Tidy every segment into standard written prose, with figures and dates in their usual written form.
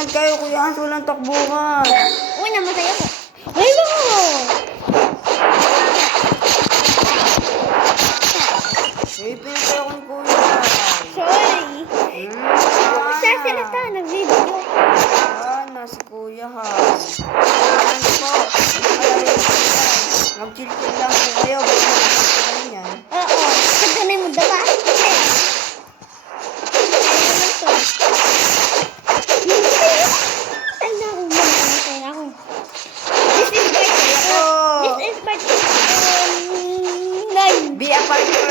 Mag-ingat kayo, Kuya Hans. Walang takbuhan. Uy, namatay ako. Ay, mo! Eh, pinatay ako ni Kuya. Sorry. Sa sila ta, nag-video. Si Kuya Hans. Ano po? Mag-chill-chill lang po kayo. Baka magkakaroon yan. Oo. Pagkanay mo daba. Ay, naku. Namatay ako. This is part 9. Be a partner.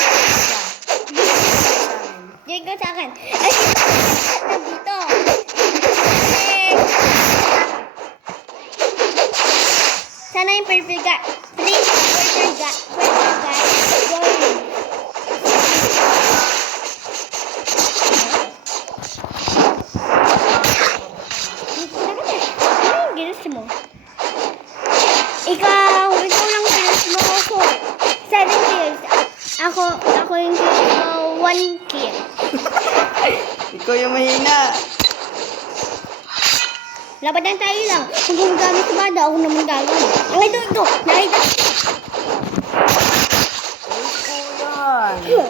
Diyan ka sa akin. Ay, dito. Sana yung perfect guy. Please, perfect guy. Going. Ano yung ginas mo? Ikaw lang ginas mo ako. 7 kills. Ako yung ginas mo 1 kill. Ikaw yung mahina. Labanan tayo lang. Kung gumagamit sa bada, ako naman gagawin. Ang ito. Nakita. Kuya.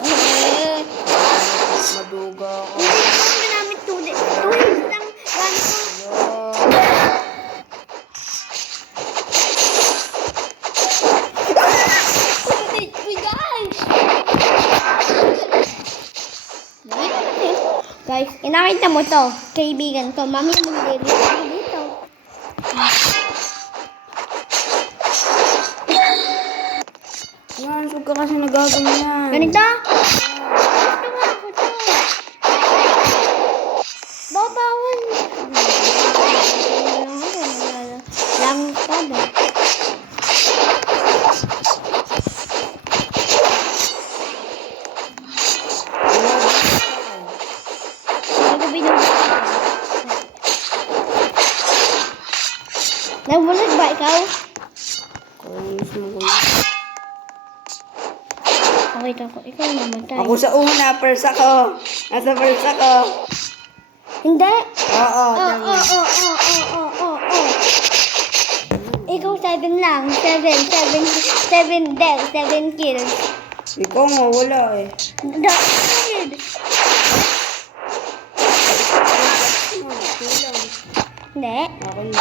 Maduga ako. Hindi ko ginamit 2 hits lang. Gamit ko. Uy, guys! Guys, inakita mo to. Kaibigan ko. Mami naman nililito ako dito. Yan, huwag ka kasi nagaganyan. Ganito? Gusto nga ako to. Babawan. Lang pada. Nabulag ba ikaw? Okay, ako. Ikaw namatay. Ako sa una, first ako. Nasa first ako. Hindi. Oo, Oo. tama. Ikaw 7 lang. 7 death. 7 kills. Ikaw nga, wala eh. Dahil. Hindi. Ako na.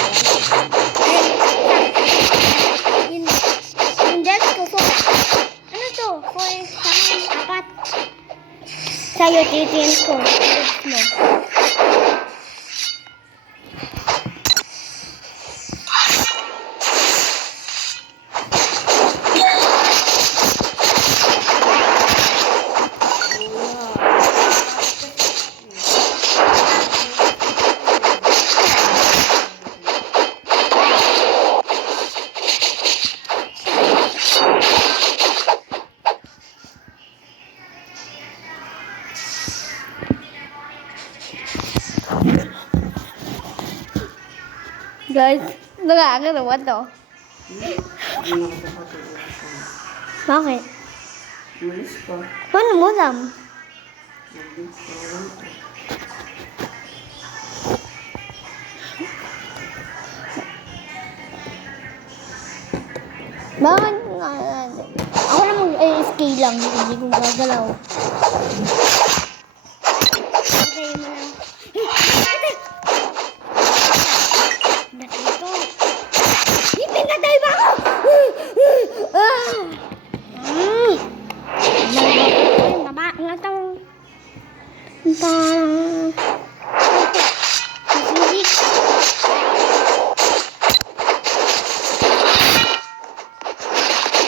Yung death ko, 4. Ano to? 4 sa akin, 4. Sa'yo, titin ko. No. Guys, nakakatawa to. Bakit? Malis ka. Paano mo alam? Bakit? Ako na mag-SK lang. Hindi ko gagalaw. Okay mo lang. Pinatay ba ako? Baba, nga itong parang music.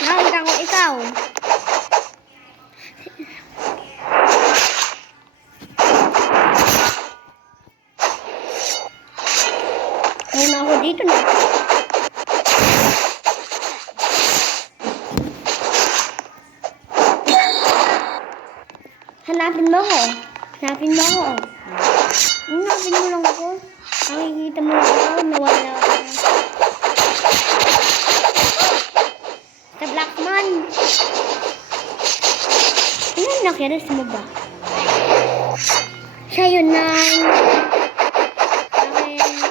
Nakita ko ikaw. Una ako dito na. Hanapin mo ako. Hanapin mo ako. Hanapin mo lang ako. Nakikita mo lang ako. Nawala ako. Sa Blackman. Ano nakiris mo ba? Siya yun, 9. Akin.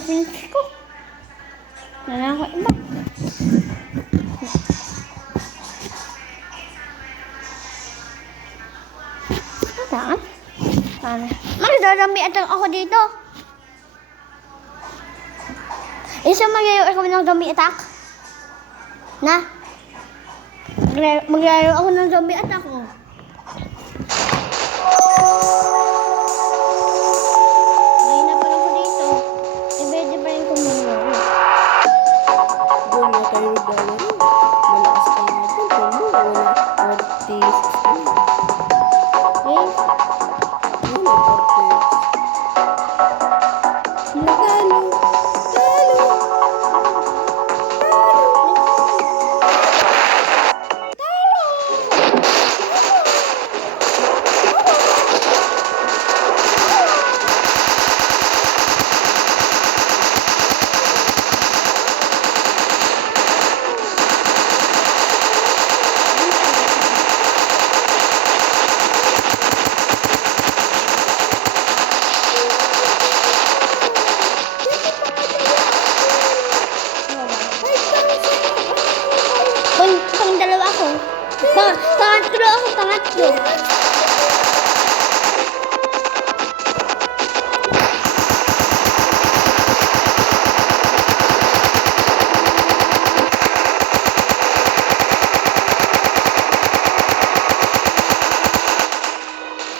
pinch ko. Wala ako iba. Saan? Saan? Magdadami atang ako dito. Isa maglayo ako ng zombie attack. Na? Maglayo ako ng zombie attack ko. Ngayon na pala ko dito. Pwede pa rin kung maglaro. Doon na tayo maglalaro. Malakas ka nga doon. Pero wala 46 ka. Eh? Wala 46. Nagalo. Talo. Pang dalawa ako. Pangatlo ako, pangatlo.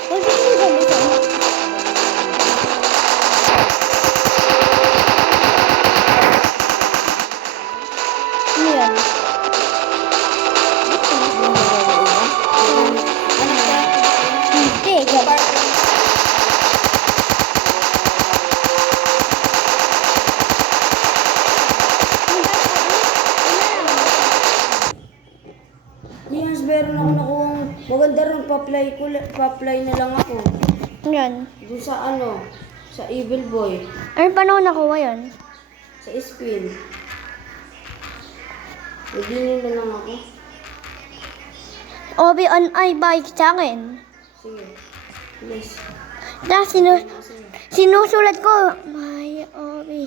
Huwag yung gamitin. Ano yan? Hindi, ganun. Yes, meron ako nakuha. Maganda rin, pa-apply na lang ako. Yan. Doon sa ano, sa Evil Boy, Ano paano nakuha yun? sa Spin. Nagdinin na lang ako. Obi on ay bike sa akin. Sige. Yes. Tapos sinusulat ko. May Obi.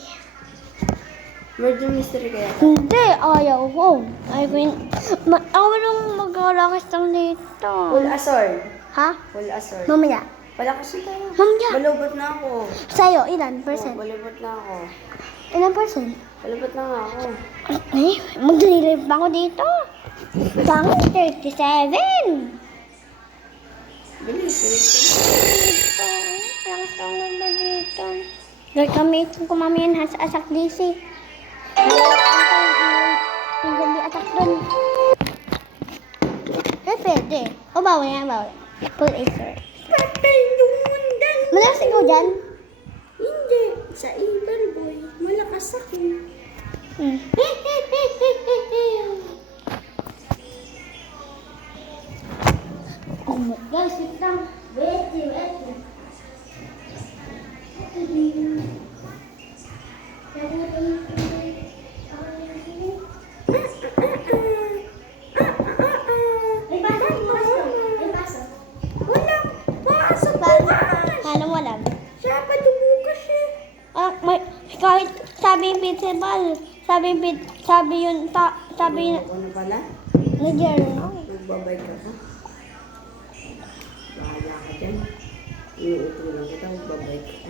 Murder mystery kaya. Hindi, ayaw ko. Ayaw ko yun. Ako lang mag-alakas lang dito. Full assault. Ha? Full assault. Mamaya. Palakasin tayo. Mamaya. Balubot na ako. Sa'yo, ilan percent? Balubot na ako. Ilan percent? Balubot na nga ako. Eh, mag-relive pa ako dito. Tangan 37. Bilis, bilis. Dito. Malakas ka ba dito? Gagamitin ko mamaya sa asak DC. Yung gabi attack doon. Eh, pwede. O, bawal yan, bawal. Full acre. Patay yung mundan. Malakas ikaw dyan? Hindi. Sa Evil Boy, malakas ako. Hmm. Oh my gosh, sit down. Wait. Walang pasok. Paano mo alam? Siya pa dumukas siya. Kahit sabi yung principal, sabi yun, Ano pala? nag-journal. Magbabay ka pa. Bahala ka dyan. Inuuto lang kita, magbabay ka pa.